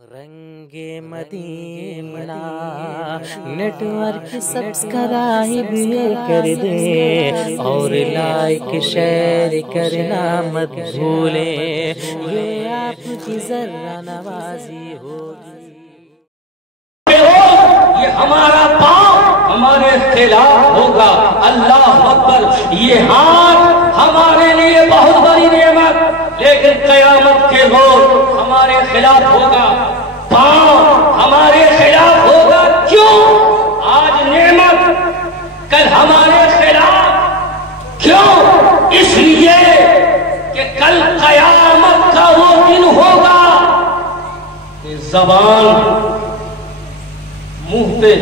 رنگ مدینہ net work subscribe کر دے اور لائک شیئر کرنا مت بھولیں، یہ آپ کی ذرہ نوازی ہوگی۔ یہ ہمارا پاؤں ہمارے خلاف ہوگا، اللہ اکبر۔ یہ ہاتھ ہمارے لیے بہت بڑی نعمت، لیکن قیامت کے روز ہمارے خلاف ہوگا، پاؤں ہمارے خلاف ہوگا۔ کیوں؟ آج نعمت کل ہمارے خلاف، کیوں؟ اس لیے کہ کل قیامت کا وہ دن ہوگا کہ زبان منہ پہ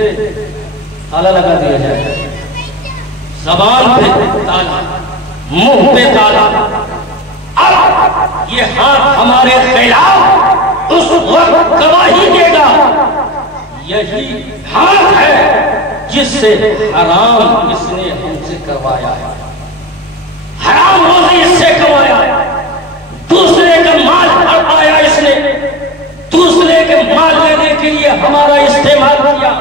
تالا لگا دیا جائے، زبان پہ تالا، منہ پہ تالا۔ اب یہ ہاتھ ہمارے خلاف اس وقت گواہی دے گا، یہی ہاتھ ہے جس سے حرام اس نے ہم سے کروایا ہے، حرام روزی اس سے کمایا ہے، دوسرے کا مال ہڑپایا اس نے، دوسرے کے مال لینے کے لیے ہمارا استعمال کیا،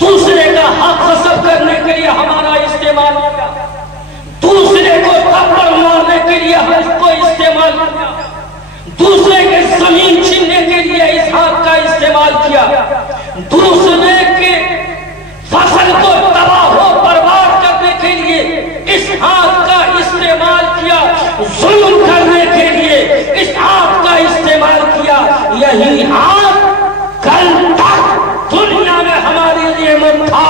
دوسرے کا حق غصب کرنے کے لیے ہمارا استعمال کیا، دوسرے کو تھپڑ مارنے کے لیے ہم کو استعمال کیا، دوسرے کے زمین چھیننے کے لیے اس ہاتھ کا استعمال کیا، دوسرے کے فصل کو تباہ و برباد کرنے کے لیے اس ہاتھ کا استعمال کیا، ظلم کرنے کے لیے اس ہاتھ کا استعمال کیا۔ یہی ہاتھ کل تک دنیا میں ہمارے لیے نعمت تھا،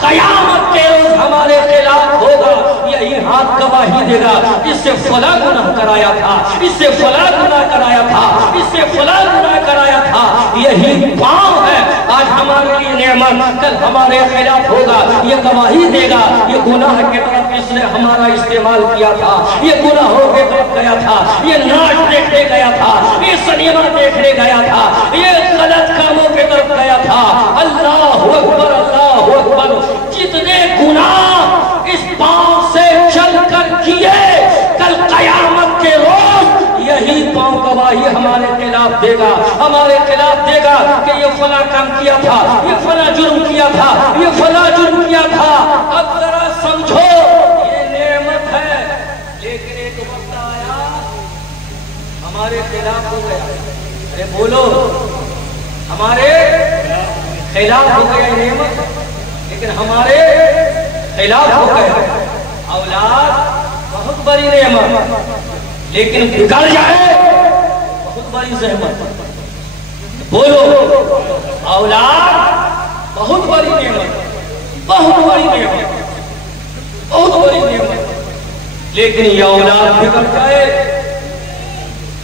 قیامت کے روز ہمارے خلاف ہوگا، یہی ہاتھ گواہی دے گا، اس سے فلاں گناہ کرایا تھا، اس سے فلاں گناہ کرایا تھا، اس سے فلاں گناہ کرایا تھا۔ یہی پاؤں ہے آج ہمارے لیے نعمت، کل ہمارے خلاف ہوگا، یہ گواہی دے گا، یہ گناہ کے طرف اس نے ہمارا استعمال کیا تھا، یہ گناہوں کے طرف گیا تھا، یہ ناچ دیکھنے گیا تھا، یہ سنیما دیکھنے گیا تھا، یہ غلط کاموں کے طرف گیا تھا۔ اللہ اکبر، اللہ اکبر۔ جتنے گناہ اس پاؤں سے چل کر کیے، کل قیامت کے روز یہی پاؤں گواہی ہمارے خلاف دے گا، ہمارے خلاف دے گا کہ یہ فلاں کام کیا تھا، یہ فلاں جرم کیا تھا، یہ فلاں جرم کیا تھا۔ اب ذرا سمجھو، یہ نعمت ہے، لیکن ایک وقت آیا ہمارے خلاف ہو گیا۔ ارے بولو، ہمارے خلاف ہو گیا نعمت، لیکن ہمارے خلاف ہو گئے۔ اولاد بہت بڑی نعمت، لیکن بگڑ جائے بہت بڑی زحمت۔ بولو، اولاد بہت بڑی نعمت، بہت بڑی نعمت، بہت بڑی نعمت، لیکن یہ اولاد بگڑ جائے،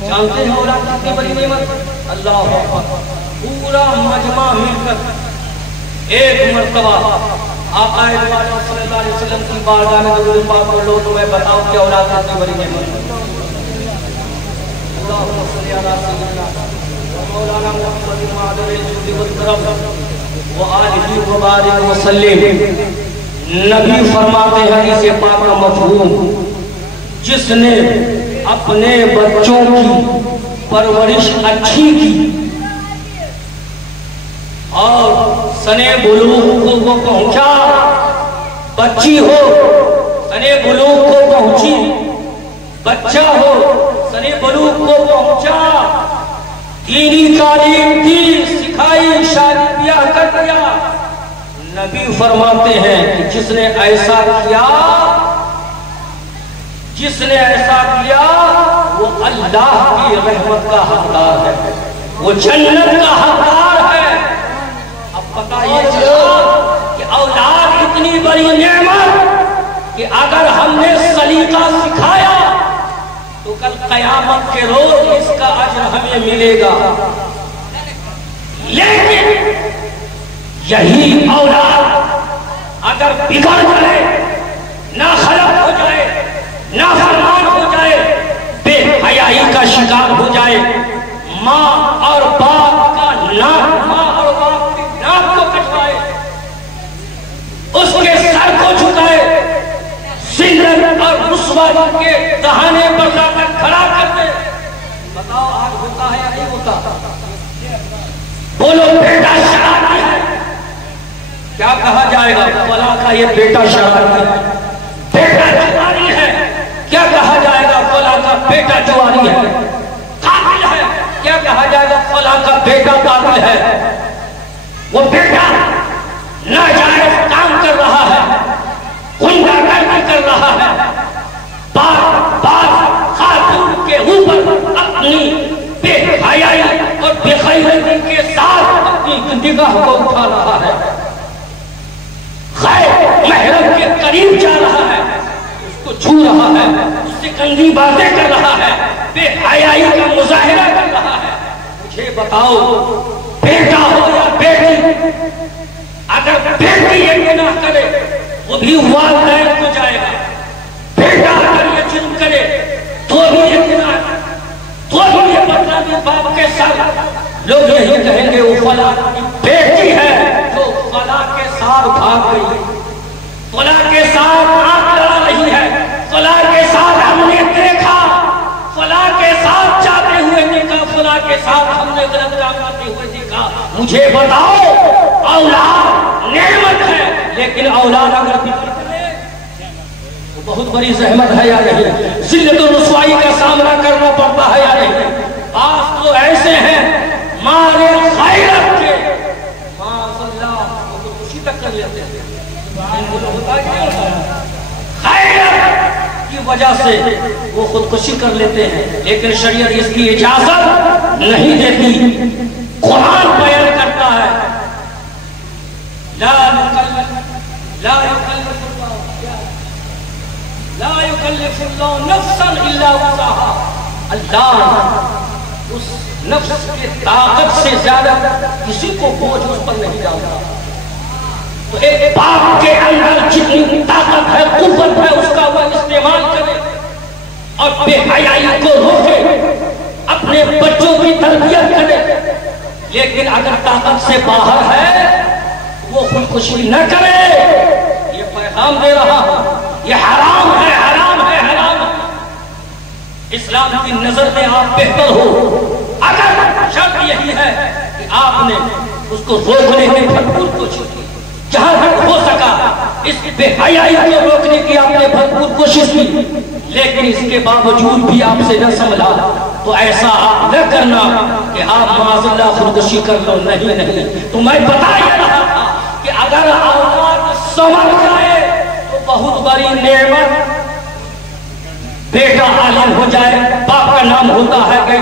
جانتے ہیں اولاد کتنی بڑی نعمت؟ اللہ اکبر۔ پورا مجمع مل کر ایک مرتبہ آقا صلی اللہ علیہ وسلم کی بارگاہ میں درود پاک پڑھ لو تو میں بتاؤں کہ اولاد کتنی بڑی نعمت ہے۔ اللہم صلی علی سیدنا مولانا محمد معدن الجود والکرم وآلہ وبارک وسلم۔ نبی فرماتے ہیں حدیث پاک کا مفہوم، جس نے اپنے بچوں کی پرورش اچھی کی اور سنے بلوغ کو وہ پہنچا، بچی ہو سنے بلوغ کو پہنچی، بچہ ہو سنے بلوغ کو پہنچا، دینی تعلیم دی، سکھائی، شادی بیاہ کر دیا۔ نبی فرماتے ہیں کہ جس نے ایسا کیا، جس نے ایسا کیا وہ اللہ کی رحمت کا حقدار ہے، وہ جنت کا حقدار ہے۔ اب پتہ یہ چلا کہ اولاد اتنی بڑی نعمت کہ اگر ہم نے سلیقہ سکھایا تو کل قیامت کے روز اس کا اجر ہمیں ملے گا، لیکن یہی اولاد اگر بگڑ جائے، ناخلق ہو جائے، نافرمان ہو جائے، بے حیائی کا شکار ہو جائے، ماں اور باپ کا ناک، ماں اور باپ کی ناک کو کٹوائے، اس کے سر کو جھکائے، ذلت اور رسوا کے دہانے پر لا کر کھڑا کر دے، بتاؤ آج ہوتا ہے یا نہیں ہوتا؟ بولو بیٹا شرارتی ہے، کیا کہا جائے گا؟ فلاں کا یہ بیٹا شرارتی ہے۔ بیٹا جواری ہے، کیا کہا جائے گا؟ فلاں کا بیٹا جواری ہے۔ قاتل ہے، کیا کہا جائے گا؟ فلاں کا بیٹا قاتل ہے۔ وہ بیٹا ناجائز کام کر رہا ہے، غنڈہ گردی کر رہا ہے، بار خاتون کے اوپر اپنی بے حیائی اور بے غیرتی کے ساتھ اپنی نگاہ کو اٹھا رہا ہے، غیر محرم کے قریب جا رہا ہے، اس کو چھو رہا ہے، اس سے گندی باتیں کر رہا ہے، بے حیائی کا مظاہرہ کر رہا ہے۔ مجھے بتاؤ، بیٹا ہو یا بیٹی، اگر بیٹی یہ گناہ کرے وہ بھی والدین کو جائے گا، بیٹا اگر یہ جرم کرے تو بھی یہ گناہ، تو بھی یہ بدنامی باپ کے ساتھ۔ لوگ یہی کہیں گے وہ فلاں کی بیٹی ہے جو فلاں کے ساتھ بھاگ گئی، فلاں کے ساتھ آنکھ لڑا رہی ہے، فلاں کے ساتھ ہم نے دیکھا، فلاں کے ساتھ جاتے ہوئے دیکھا، فلاں کے ساتھ ہم نے غلط کام کرتے ہوئے دیکھا۔ مجھے بتاؤ، اولاد نعمت ہے، لیکن اولاد اگر بگڑ جائے تو بہت بڑی زحمت ہے یا نہیں؟ ذلت و رسوائی کا سامنا کرنا پڑتا ہے یا نہیں؟ بعض تو ایسے ہیں مارے غیرت کے معاذاللہ وہ خوشی تک کر لیتے ہیں، غیرت کی وجہ سے وہ خودکشی کر لیتے ہیں، لیکن شریعت اس کی اجازت نہیں دیتی۔ قرآن بیان کرتا ہے لا یکلف اللہ نفسا الا وسعها، اللہ اس نفس کے طاقت سے زیادہ کسی کو بوجھ اس پر نہیں ڈالتا۔ تو ایک باپ کے اندر جتنی طاقت ہے، قوت ہے، اس کا وہ استعمال کرے اور بے حیائی کو روکے، اپنے بچوں کی تربیت کرے، لیکن اگر طاقت سے باہر ہے وہ خودکشی نہ کرے۔ یہ پیغام دے رہا ہوں، یہ حرام ہے، حرام ہے، حرام ہے۔ اسلام کی نظر میں آپ بہتر ہو، اگر شرط یہی ہے کہ آپ نے اس کو روکنے کی بھرپور کوشش کی، جہاں تک ہو سکا اس بے حیائی کو روکنے کی آپ نے بھرپور کوشش کی، لیکن اس کے باوجود بھی آپ سے نہ سنبھلا تو ایسا آپ نہ کرنا کہ آپ معاذاللہ خودکشی کر لو۔ نہیں، تو میں بتا ہی رہا تھا کہ اگر اولاد سنبھل جائے تو بہت بڑی نعمت۔ بیٹا عالم ہو جائے، باپ کا نام ہوتا ہے کہ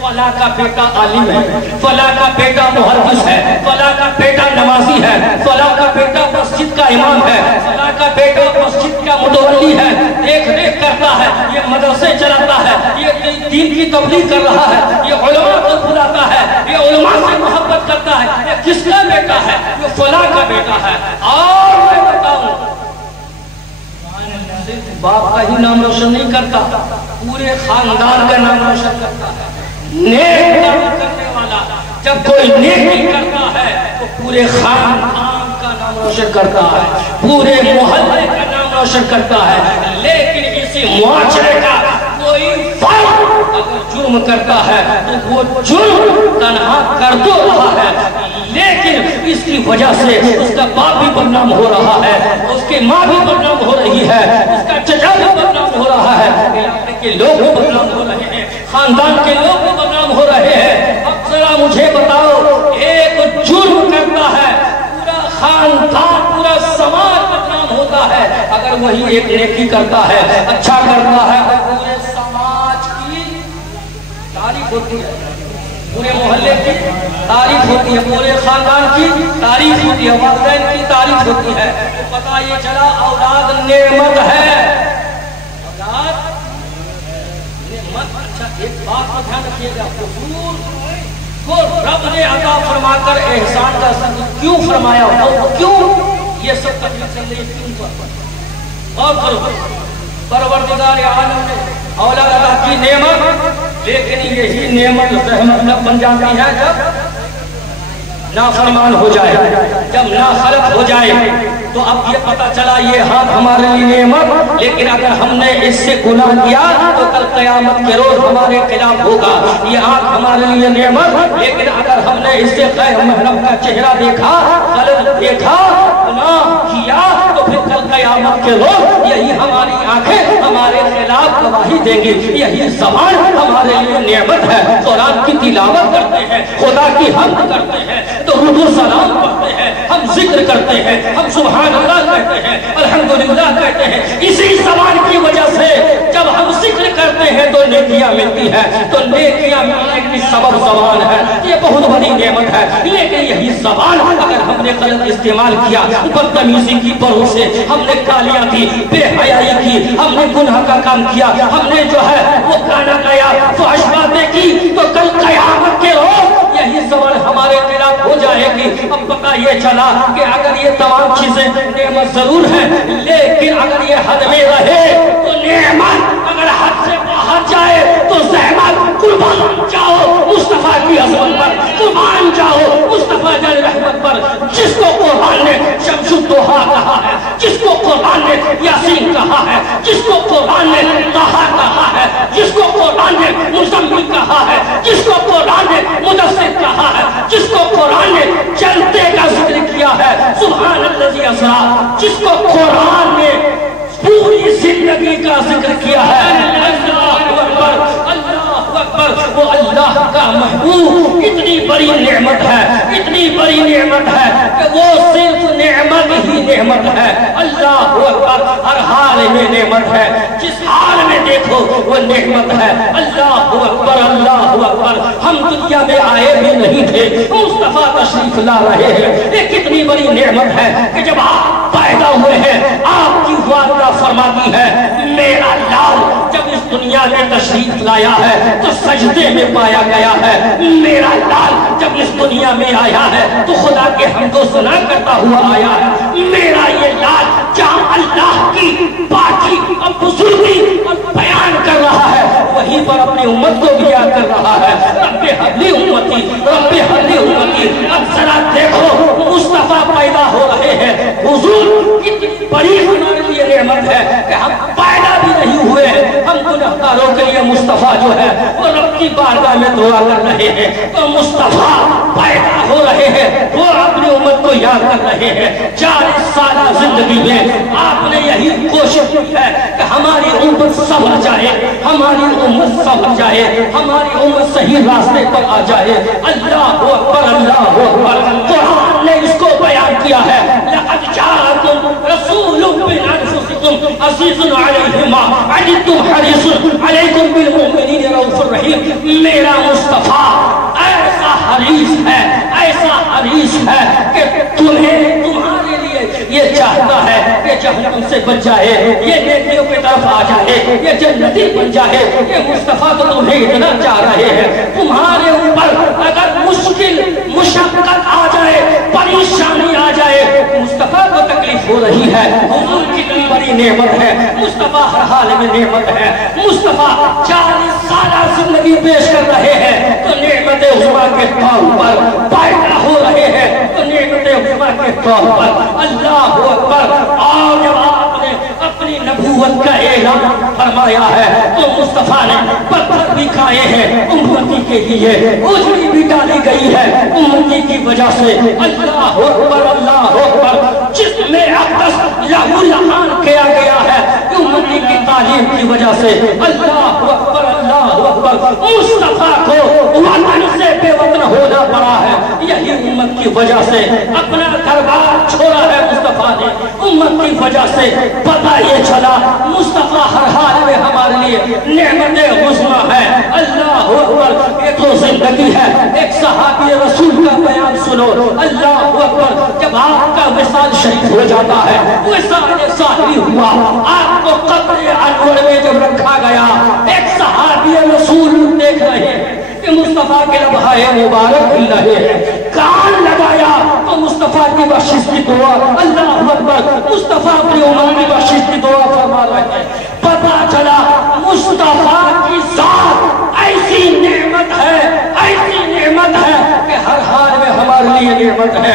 فلاں کا بیٹا عالم ہے، فلاں کا بیٹا محدث ہے، فلاں کا بیٹا نمازی ہے، فلاں کا بیٹا مسجد کا امام ہے، فلاں کا بیٹا مسجد کا متولی ہے، دیکھ ریکھ کرتا ہے، یہ مدرسے چلاتا ہے، یہ دین کی تبلیغ کر رہا ہے، یہ علماء کو بلاتا ہے، یہ علماء سے محبت کرتا ہے۔ یہ کس کا بیٹا ہے؟ یہ فلاں کا بیٹا ہے۔ اور میں بتاؤں، باپ کا ہی نام روشن نہیں کرتا، پورے خاندان کا نام روشن کرتا ہے۔ نیک کام کرنے والا جب کوئی نیکی کرتا ہے تو پورے خاندان کا نام روشن کرتا ہے، پورے محلے کا نام روشن کرتا ہے۔ لیکن اسی معاشرے کا کوئی فرد اگر جرم کرتا ہے تو وہ جرم تنہا کر تو رہا ہے، لیکن اس کی وجہ سے اس کا باپ بھی بدنام ہو رہا ہے، اس کی ماں بھی بدنام ہو رہی ہے، اس کا چچا بھی بدنام ہو رہا ہے، علاقے کے لوگ بھی بدنام ہو رہے ہیں، خاندان کے لوگ بھی بدنام ہو رہے ہیں۔ اب ذرا مجھے بتاؤ، ایک جرم کرتا ہے پورا خاندان، پورا سماج بدنام ہوتا ہے، اگر وہی ایک نیکی کرتا ہے، اچھا کرتا ہے، پورے سماج کی تعریف ہوتی ہے، پورے محلے کی تعریف ہوتی ہے، پورے خاندان کی تعریف ہوتی ہے، والدین کی تعریف ہوتی ہے۔ تو پتہ یہ چلا اولاد نعمت ہے، اولاد نعمت۔ اچھا ایک بات کو دھیان رکھیے گا، حضور کو رب نے عطا فرما کر احسان کا سبب کیوں فرمایا ہو، کیوں یہ سب تکلیف چل رہی ہے، کیوں پر اور کرو۔ پروردگار عالم نے اولاد عطا کی نعمت، لیکن یہی نعمت زحمت نہ بن جاتی ہے جب نافرمان ہو جائے، جب ناخلق ہو جائے۔ تو اب یہ پتا چلا یہ ہاتھ ہمارے لیے نعمت، لیکن اگر ہم نے اس سے گناہ کیا تو کل قیامت کے روز ہمارے خلاف ہوگا۔ یہ آنکھ ہمارے لیے نعمت، لیکن اگر ہم نے اس سے غیر محرم کا چہرہ دیکھا، غلط دیکھا، گناہ کیا، تو پھر کل قیامت کے روز یہی ہماری آنکھیں ہمارے خلاف گواہی دیں گی۔ یہی زبان ہمارے لیے نعمت ہے۔ قرآن کی تلاوت کرتے ہیں، خدا کی حمد کرتے ہیں، درود و سلام پڑھتے ہیں، ہم ذکر کرتے ہیں، ہم سبحان اللہ کہتے ہیں، الحمدللہ کہتے ہیں۔ اسی زبان کی وجہ سے جب ہم ذکر کرتے ہیں تو نیکیاں ملتی ہیں، تو نیکیاں ملنے کی سبب زبان ہے۔ یہ بہت بڑی نعمت ہے، لیکن یہی زبان اگر ہم نے غلط استعمال کیا، بدتمیزی کی پروں سے ہم نے گالیاں دی، بے حیائی کی، ہم نے گناہ کا کام کیا، ہم نے جو ہے وہ گانا گایا، فحش باتیں کی، تو کل قیامت کے روز یہی زبان ہمارے خلاف ہو جائے گی۔ اب پتہ یہ چلا کہ اگر یہ تمام چیزیں نعمت ضرور ہیں، لیکن اگر یہ حد میں رہے تو نعمت، اگر حد سے باہر جائے تو زحمت۔ قربان جاؤ مصطفیٰ کی عظمت پر، قربان جاؤ مصطفیٰ جل رحمت پر، جس کو قرآن نے شمس الضحیٰ کہا ہے، جس کو قرآن نے یاسین کہا ہے، جس کو قرآن نے طٰہٰ کہا ہے، جس کو قرآن نے مزمل کہا ہے، جس کو قرآن نے مدثر کہا ہے، جس کو قرآن نے چلتے کا ذکر کیا ہے، سبحان الذی اسریٰ، جس کو قرآن نے پوری زندگی کا ذکر کیا ہے۔ اللہ اکبر، اللہ اکبر، وہ اللہ کا محبوب اتنی بڑی نعمت ہے، اتنی بڑی نعمت ہے کہ وہ صرف نعمت ہی نعمت ہے۔ اللہ اکبر، ہر حال میں نعمت ہے، جس حال میں دیکھو وہ نعمت ہے۔ اللہ اکبر، اللہ اکبر، ہم دنیا میں آئے بھی نہیں تھے، مصطفیٰ تشریف لا رہے ہیں۔ یہ کتنی بڑی نعمت ہے کہ جب آپ پیدا ہوئے ہیں، آپ کی والدہ فرماتی ہے میرا لال جب اس دنیا میں تشریف لایا ہے تو سجدے میں پایا گیا ہے، میرا لال جب اس دنیا میں آیا ہے تو خدا کے حمد و ثنا کرتا ہوا آیا ہے، میرا یہ لال جہاں اللہ کی پاکی اور بزرگی اور بیان کر رہا ہے وہیں پر اپنی امت کو بھی یاد کر رہا ہے۔ رب حبلی امتی، رب حبلی امتی۔ اب ذرا دیکھو مصطفیٰ پیدا ہو رہے ہیں، حضور کتنی بڑی ہمارے لیے نعمت ہے کہ ہم پیدا بھی نہیں ہوئے ہیں، ہم گنہگاروں کے لیے مصطفیٰ جو ہے وہ رب کی بارگاہ میں دعا کر رہے ہیں، تو مصطفیٰ پیدا ہو رہے ہیں، وہ اپنی امت کو یاد کر رہے ہیں۔ 40 سالہ زندگی میں آپ نے یہی کوشش کی ہے کہ ہماری امت سنور جائے، ہماری امت سنور جائے، ہماری امت صحیح راستے پر آ جائے۔ اللہ اکبر، اللہ اکبر، قرآن نے اس کو بیان کیا ہے، لقد جاءکم رسول من انفسکم عزیز علیہ ما عنتم حریص علیکم بالمؤمنین رؤوف الرحیم۔ میرا مصطفیٰ ایسا حریص ہے، ایسا حریص ہے کہ تمہیں تمہارے لیے یہ چاہتا ہے کہ جہنم سے بچ جائے، یہ نیکیوں کی طرف آ جائے، یہ جنتی بن جائے۔ یہ مصطفیٰ تو تمہیں اتنا چاہ رہے ہیں، تمہارے اوپر اگر مشکل مشقت آ جائے، پریشانی آ جائے، مصطفیٰ کو تکلیف ہو رہی ہے۔ حضور کتنی بڑی نعمت ہے، مصطفیٰ ہر حال میں نعمت ہے۔ مصطفیٰ 40 سالہ زندگی پیش کر رہے ہیں تو نعمت عظمیٰ کے طور پر پیدا ہو رہے ہیں، تو نعمت عظمیٰ کے طور پر۔ اللہ اکبر، اور جب آپ نے اپنی نبوت کا اعلان فرمایا ہے تو مصطفیٰ نے پتھر بھی کھائے ہیں امتی کے لیے، اجڑی بھی ڈالی گئی ہے امتی کی وجہ سے۔ اللہ اکبر، اللہ اکبر، جس میں اقدس لہو لہان کیا گیا ہے امتی کی تعلیم کی وجہ سے۔ اللہ اکبر، اللہ اکبر، مصطفیٰ کو وطن سے بے وطن ہونا پڑا ہے یہی امت کی وجہ سے۔ اپنا گھر بار چھوڑا ہے مصطفیٰ نے امت کی وجہ سے۔ پتہ یہ چلا مصطفیٰ ہر حال میں ہمارے لیے نعمت عظمیٰ ہے۔ اللہ اکبر، ایک تو زندگی ہے، ایک صحابی رسول کا بیان سنو۔ اللہ اکبر، جب آپ کا وصال شریف ہو جاتا ہے، وصال ثانی ہوا، آپ کو قبر انور میں جب رکھا گیا، ایک صحابی رسول دیکھ رہے ہیں کہ مصطفیٰ کے لبھائے مبارک ہل رہے ہیں، کان لگایا تو مصطفیٰ کی بخشش کی دعا۔ اللہ اکبر، مصطفیٰ اپنی امت کی بخشش کی دعا فرما رہے ہیں۔ پتہ چلا مصطفیٰ کی ذات ایسی نعمت ہے، ایسی نعمت ہے کہ ہر حال میں ہمارے لیے نعمت ہے۔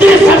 63